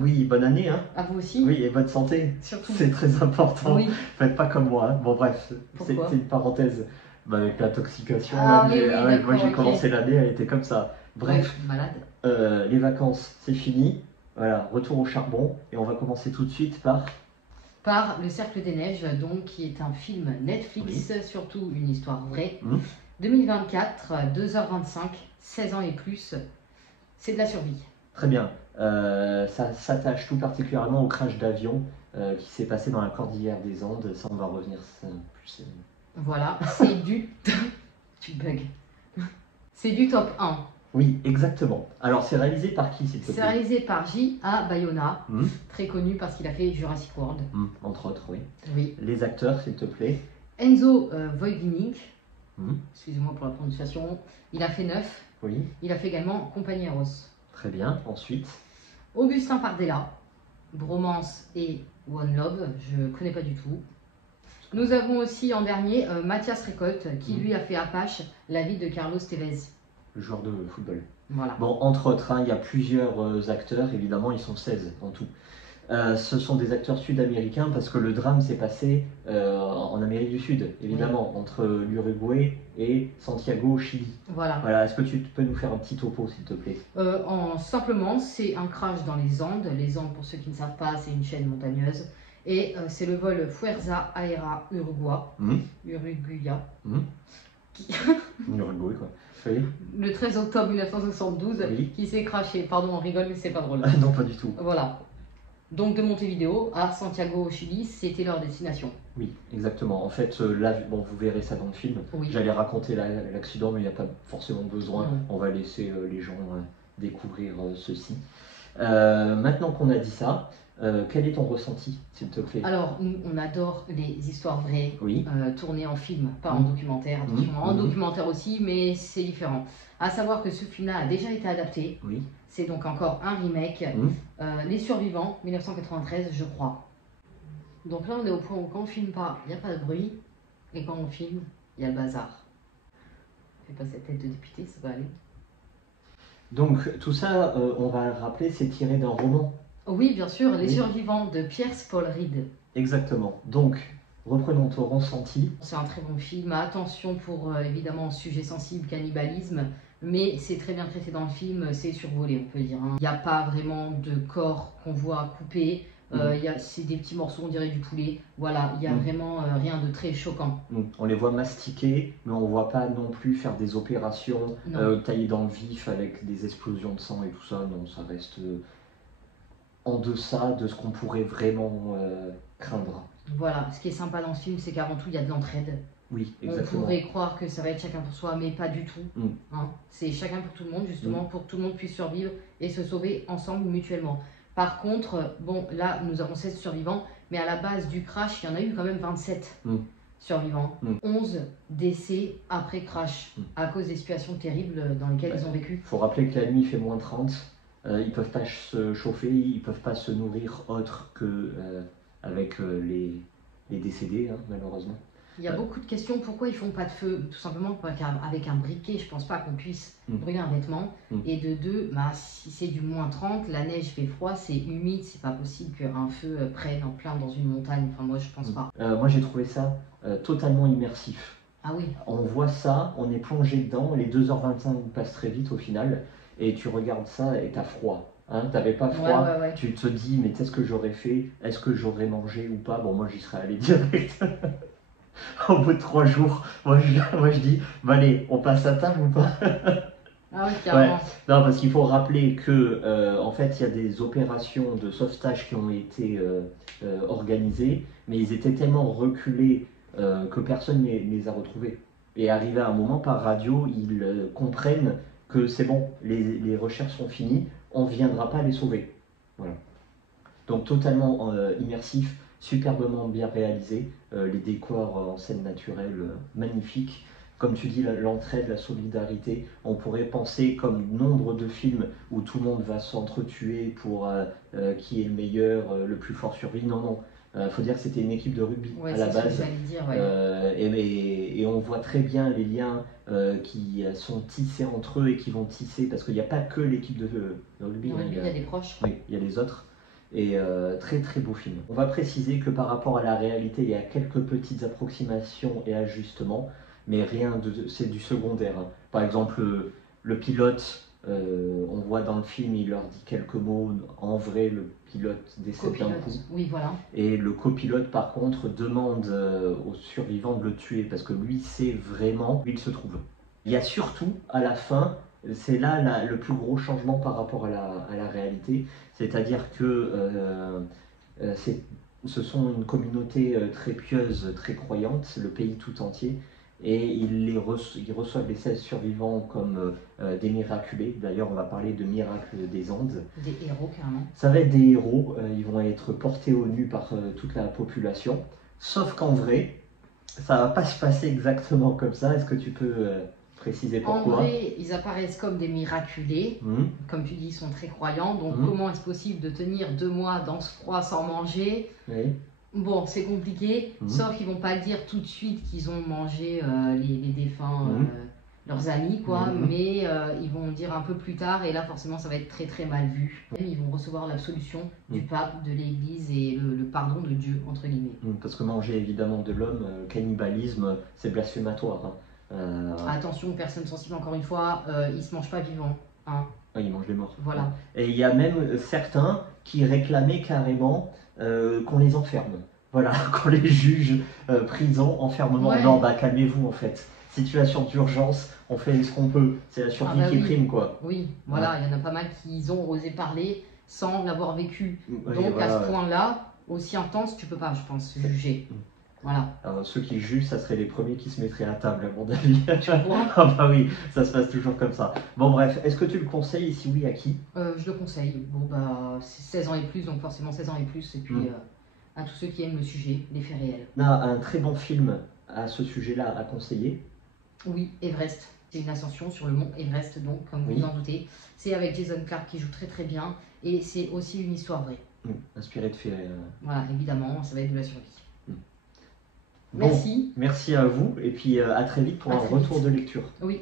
Oui, bonne année, hein. À vous aussi. Oui, et bonne santé. Surtout. C'est très important. Oui. Faites pas comme moi, hein. Bon, bref, c'est Pourquoi? une parenthèse. Bah, avec l'intoxication, Ah là, oui, oui, ouais, moi d'accord, j'ai ok. commencé l'année, elle était comme ça. Bref, Oui, malade. les vacances, c'est fini. Voilà, retour au charbon. Et on va commencer tout de suite par. Par Le Cercle des Neiges, donc, qui est un film Netflix, surtout une histoire vraie. 2024, 2h25, 16 ans et plus, c'est de la survie. Très bien. Ça s'attache tout particulièrement au crash d'avion qui s'est passé dans la cordillère des Andes. Ça, on va revenir ça, plus. Voilà, c'est du... Tu bugs. C'est du top 1. Oui, exactement. Alors, c'est réalisé par qui, s'il te C'est plaît? réalisé par J.A. Bayona, très connu parce qu'il a fait Jurassic World. Entre autres, oui. Oui. Les acteurs, s'il te plaît. Enzo Voigtnik, excusez-moi pour la prononciation, il a fait 9. Oui. Il a fait également Compagnie Eros. Très bien. Ensuite. Augustin Pardella, Bromance et One Love, je connais pas du tout. Nous avons aussi en dernier Mathias Recolt, qui lui a fait Apache, la vie de Carlos Tevez. Le joueur de football. Voilà. Bon, entre autres, hein, il y a plusieurs acteurs, évidemment, ils sont 16 en tout. Ce sont des acteurs sud-américains parce que le drame s'est passé en Amérique du Sud, évidemment, entre l'Uruguay et Santiago au Chili. Voilà. Est-ce que tu peux nous faire un petit topo, s'il te plaît? Simplement, c'est un crash dans les Andes. Les Andes, pour ceux qui ne savent pas, c'est une chaîne montagneuse. Et c'est le vol Fuerza Aérea Uruguay. Uruguaya. Uruguay, quoi. Oui. Le 13 octobre 1972, qui s'est crashé. Pardon, on rigole, mais c'est pas drôle. Non, pas du tout. Voilà. Donc de Montevideo à Santiago au Chili, c'était leur destination. Oui, exactement. En fait, là, bon, vous verrez ça dans le film. J'allais raconter l'accident, mais il n'y a pas forcément besoin. On va laisser les gens découvrir ceci. Maintenant qu'on a dit ça, quel est ton ressenti, s'il te plaît? Alors, nous, on adore les histoires vraies, tournées en film, pas en documentaire. Attention, en documentaire aussi, mais c'est différent. À savoir que ce film-là a déjà été adapté. C'est donc encore un remake. Les Survivants, 1993, je crois. Donc là, on est au point où quand on filme pas, il n'y a pas de bruit. Et quand on filme, il y a le bazar. Fais pas cette tête de député, ça va aller. Donc, tout ça, on va le rappeler, c'est tiré d'un roman. Oui, bien sûr, Les Survivants de Pierce Paul Reed. Exactement. Donc, reprenons ton ressenti. C'est un très bon film. Attention pour, évidemment, sujet sensible, cannibalisme. Mais c'est très bien traité dans le film, c'est survolé, on peut dire. Il n'y a pas vraiment de corps qu'on voit coupé. C'est des petits morceaux, on dirait du poulet. Voilà, il n'y a vraiment rien de très choquant. On les voit mastiquer, mais on ne voit pas non plus faire des opérations taillées dans le vif avec des explosions de sang et tout ça. Non, ça reste en deçà de ce qu'on pourrait vraiment craindre. Voilà, ce qui est sympa dans ce film, c'est qu'avant tout, il y a de l'entraide. Oui, exactement. On pourrait croire que ça va être chacun pour soi, mais pas du tout. C'est chacun pour tout le monde, justement, pour que tout le monde puisse survivre et se sauver ensemble, mutuellement. Par contre, bon, là, nous avons 16 survivants, mais à la base du crash, il y en a eu quand même 27 survivants. 11 décès après crash, à cause des situations terribles dans lesquelles ils ont vécu. Il faut rappeler que la nuit, il fait moins 30. Ils ne peuvent pas se chauffer, ils ne peuvent pas se nourrir autre que avec les décédés, malheureusement. Il y a beaucoup de questions. Pourquoi ils font pas de feu? Tout simplement avec un briquet, je pense pas qu'on puisse brûler un vêtement. Et de deux, si c'est du moins 30, la neige fait froid, c'est humide, c'est pas possible qu'un feu prenne en plein dans une montagne. Enfin, moi, je pense pas. Moi, j'ai trouvé ça totalement immersif. Ah oui. On voit ça, on est plongé dedans, les 2h25 passent très vite au final, et tu regardes ça et t'as froid. T'avais pas froid, tu te dis, mais qu'est-ce que j'aurais fait? Est-ce que j'aurais mangé ou pas? Bon, moi, j'y serais allé direct. Au bout de 3 jours, moi je dis, bah allez, on passe à table ou pas? Ah oui, carrément. Non, parce qu'il faut rappeler que en fait, il y a des opérations de sauvetage qui ont été organisées, mais ils étaient tellement reculés que personne ne les a retrouvés. Et arrivé à un moment, par radio, ils comprennent que c'est bon, les recherches sont finies, on ne viendra pas les sauver. Voilà. Donc totalement immersif, superbement bien réalisé, les décors en scène naturelle magnifiques. Comme tu dis, l'entraide, la solidarité, on pourrait penser comme nombre de films où tout le monde va s'entretuer pour qui est le meilleur, le plus fort survie. Non, non. Faut dire que c'était une équipe de rugby à la base. Ce que dire, et on voit très bien les liens qui sont tissés entre eux et qui vont tisser, parce qu'il n'y a pas que l'équipe de rugby. Il y a des proches. Oui, il y a les autres. Et très très beau film. On va préciser que par rapport à la réalité, il y a quelques petites approximations et ajustements, mais rien de, c'est du secondaire. Par exemple, le pilote, on voit dans le film, il leur dit quelques mots. En vrai, le pilote décède d'un coup. Oui, voilà. Et le copilote, par contre, demande aux survivants de le tuer parce que lui sait vraiment où il se trouve. Il y a surtout, à la fin, c'est là le plus gros changement par rapport à la réalité, c'est-à-dire que ce sont une communauté très pieuse, très croyante, le pays tout entier, et ils reçoivent les 16 survivants comme des miraculés. D'ailleurs, on va parler de miracles des Andes. Des héros, carrément. Ça va être des héros, ils vont être portés au nu par toute la population, sauf qu'en vrai, ça va pas se passer exactement comme ça. Est-ce que tu peux préciser pourquoi? En vrai, ils apparaissent comme des miraculés. Comme tu dis, ils sont très croyants. Donc, comment est-ce possible de tenir 2 mois dans ce froid sans manger? Oui. Bon, c'est compliqué, sauf qu'ils vont pas dire tout de suite qu'ils ont mangé les défunts, leurs amis, quoi, mais ils vont dire un peu plus tard, et là forcément ça va être très très mal vu. Ils vont recevoir l'absolution du pape, de l'église et le pardon de Dieu, entre guillemets. Parce que manger évidemment de l'homme, cannibalisme, c'est blasphématoire. Attention, personne sensible, encore une fois, ils se mangent pas vivants. Hein. Ah, ils mangent les morts. Voilà. Et il y a même certains qui réclamaient carrément qu'on les enferme. Voilà, qu'on les juge, prison, enfermement. Ouais. Non, bah calmez-vous en fait. Situation d'urgence, on fait ce qu'on peut. C'est la survie qui prime, quoi. Oui, voilà, il y en a pas mal qui ont osé parler sans l'avoir vécu. Oui, donc voilà, à ce point-là, aussi intense, tu peux pas, je pense, juger. Voilà. Alors, ceux qui jugent, ça serait les premiers qui se mettraient à table, à mon avis. Tu vois? Ah bah oui, ça se passe toujours comme ça. Bon bref, est-ce que tu le conseilles et si oui, à qui? Je le conseille. Bon bah, c'est 16 ans et plus, donc forcément 16 ans et plus, et puis à tous ceux qui aiment le sujet, les faits réels. On a un très bon film à ce sujet-là à conseiller. Oui, Everest. C'est une ascension sur le mont Everest, donc, comme vous vous en doutez. C'est avec Jason Clarke qui joue très très bien, et c'est aussi une histoire vraie. Inspiré de faits. Voilà, évidemment, ça va être de la survie. Bon, merci. Merci à vous, et puis à très vite pour un retour de lecture. Oui.